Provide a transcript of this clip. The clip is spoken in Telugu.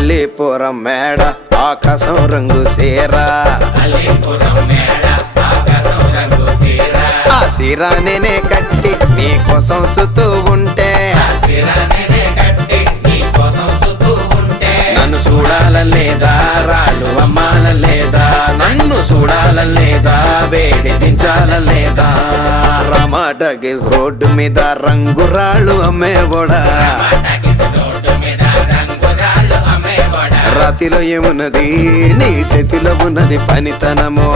అల్లీపురం మేడ ఆకాశం రంగు సీరా ఆ సీరా నేనే కట్టి నీకోసం సుతూ ఉంటే నన్ను చూడాలలేదా రాళ్ళు అమ్మాలలేదా నన్ను చూడాలలేదా వేడి దించాలలేదా రమాటగిస్ రోడ్డు మీద రంగురాళ్ళు అమ్మేవోడా రాతిలో ఏమున్నది నీ చేతిలో ఉన్నది పనితనము